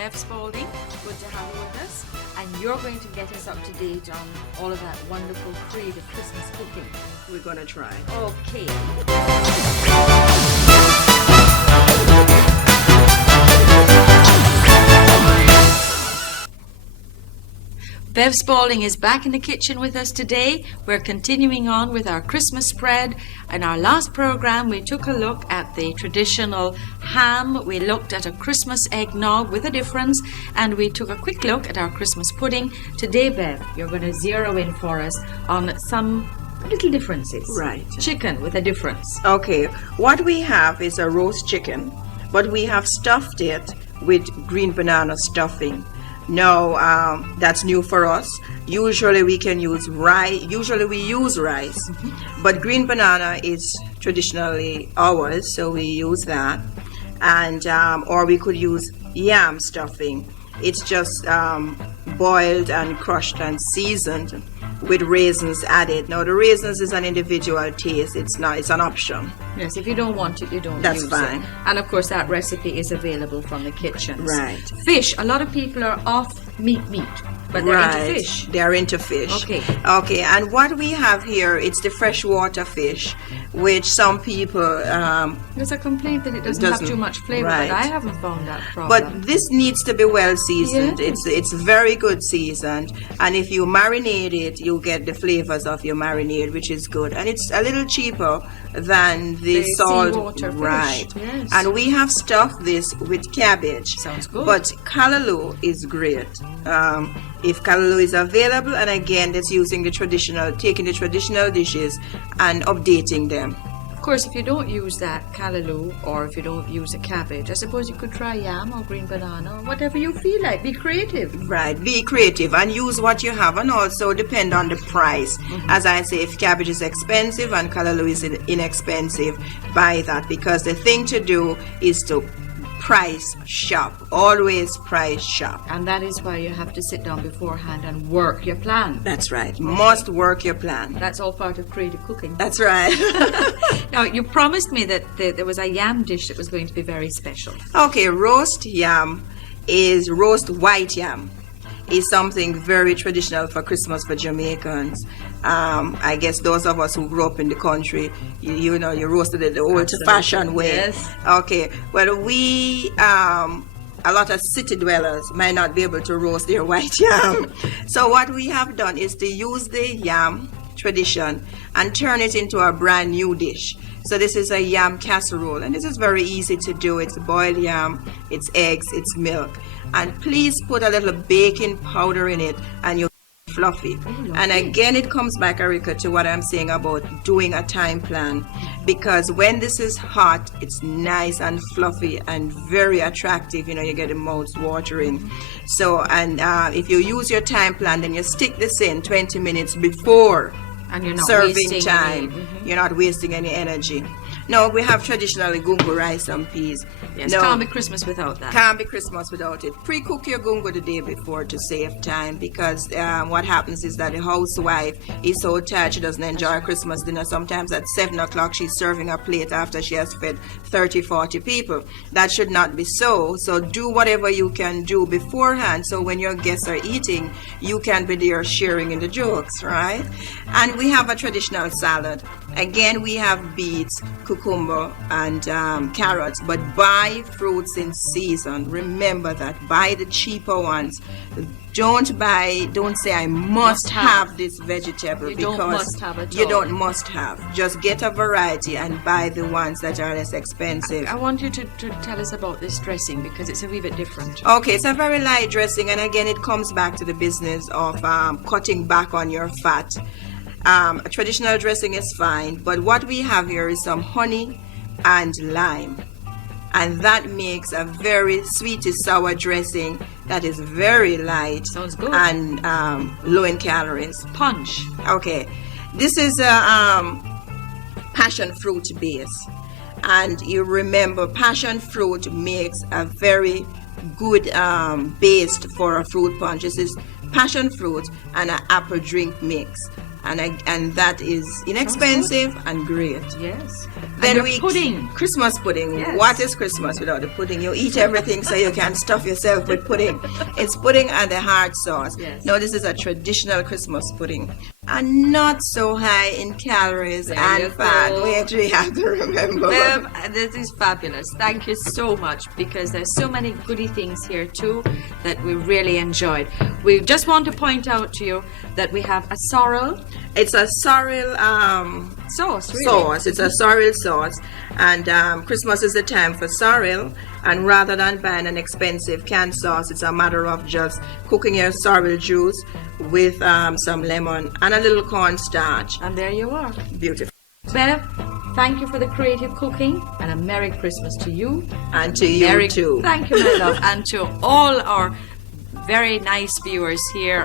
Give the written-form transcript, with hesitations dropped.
Bev Spalding. Good to have you with us. And you're going to get us up to date on all of that wonderful creative Christmas cooking. We're going to try. Okay. Bev Spalding is back in the kitchen with us today. We're continuing on with our Christmas spread. In our last program, we took a look at the traditional ham. We looked at a Christmas eggnog with a difference, and we took a quick look at our Christmas pudding. Today, Bev, you're going to zero in for us on some little differences. Right. Chicken with a difference. Okay, what we have is a roast chicken, but we have stuffed it with green banana stuffing. No, that's new for us. Usually we can use rice. Usually we use rice, but green banana is traditionally ours, so we use that. And or we could use yam stuffing. It's just boiled and crushed and seasoned with raisins added. Now the raisins is an individual taste. It's not. It's an option. Yes, if you don't want it, you don't That's use fine. it. And of course, that recipe is available from the kitchens. Right. Fish. A lot of people are off meat, but they're into fish. They're into fish. Okay. Okay, and what we have here, it's the freshwater fish, which some people There's a complaint that it doesn't have too much flavor, right. but I haven't found that problem. but this needs to be well seasoned. Yes. It's very good seasoned, and if you marinate it, you'll get the flavors of your marinade, which is good, and it's a little cheaper than the salt. seawater fish. Right. Yes. And we have stuffed this with cabbage. Sounds good. But callaloo is great. If callaloo is available, and again, that's using the traditional, taking the traditional dishes and updating them. Of course, if you don't use that callaloo, or if you don't use a cabbage, I suppose you could try yam or green banana or whatever you feel like. Be creative. Right, be creative and use what you have, and also depend on the price. As I say, if cabbage is expensive and callaloo is inexpensive, buy that, because the thing to do is to price shop. Always price shop. And that is why you have to sit down beforehand and work your plan. That's right. Must work your plan. That's all part of creative cooking. That's right. Now, you promised me that there was a yam dish that was going to be very special. Okay, roast white yam is something very traditional for Christmas for Jamaicans. I guess those of us who grew up in the country, you know, you roasted it the old-fashioned way. Yes. Okay. Well, we a lot of city dwellers might not be able to roast their white yam. So what we have done is to use the yam tradition and turn it into a brand new dish. So this is a yam casserole, and this is very easy to do. It's boiled yam, it's eggs, it's milk, and please put a little baking powder in it, and you'll fluffy. And again, it comes back, Erica, to what I'm saying about doing a time plan, because when this is hot, it's nice and fluffy and very attractive. You know, you get the mouth watering. So, and if you use your time plan, then you stick this in 20 minutes before And you're not serving wasting time. You're not wasting any energy. No, we have traditionally gungo rice and peas. Yes, No, can't be Christmas without that. can't be Christmas without it. Pre-cook your gungo the day before to save time, because what happens is that the housewife is so tired she doesn't enjoy Christmas dinner. Sometimes at 7 o'clock she's serving a plate after she has fed 30, 40 people. That should not be so. So do whatever you can do beforehand, so when your guests are eating, you can be there sharing in the jokes, right? And we have a traditional salad. Again, we have beets, cucumber, and carrots, but buy fruits in season. Remember that. Buy the cheaper ones. Don't say I must have this vegetable, You because don't must have it you all. don't must have. Just get a variety and buy the ones that are less expensive. I want you to tell us about this dressing, because it's a wee bit different. Okay, it's a very light dressing, and again, it comes back to the business of cutting back on your fat. A traditional dressing is fine, but what we have here is some honey and lime, and that makes a very sweety sour dressing that is very light. Sounds good. And low in calories. Punch. Okay, this is a passion fruit base, and you remember passion fruit makes a very good base for a fruit punch. This is passion fruit and an apple drink mix, and that is inexpensive and great. Yes. Then your pudding. Christmas pudding. Yes. What is Christmas without the pudding? You eat everything so you can stuff yourself with pudding. It's pudding and the hard sauce. Yes. Now this is a traditional Christmas pudding. And not so high in calories There and you fat. go. Wait, we have to remember. This is fabulous. Thank you so much, because there's so many goody things here too that we really enjoyed. We just want to point out to you that we have a sorrel It's a sorrel sauce, really. sauce. It's a sorrel sauce, and Christmas is the time for sorrel. And rather than buying an expensive canned sauce, it's a matter of just cooking your sorrel juice with some lemon and a little cornstarch. And there you are. Beautiful. Bev, thank you for the creative cooking, and a Merry Christmas to you. And to you too. Thank you, my love, and to all our very nice viewers here.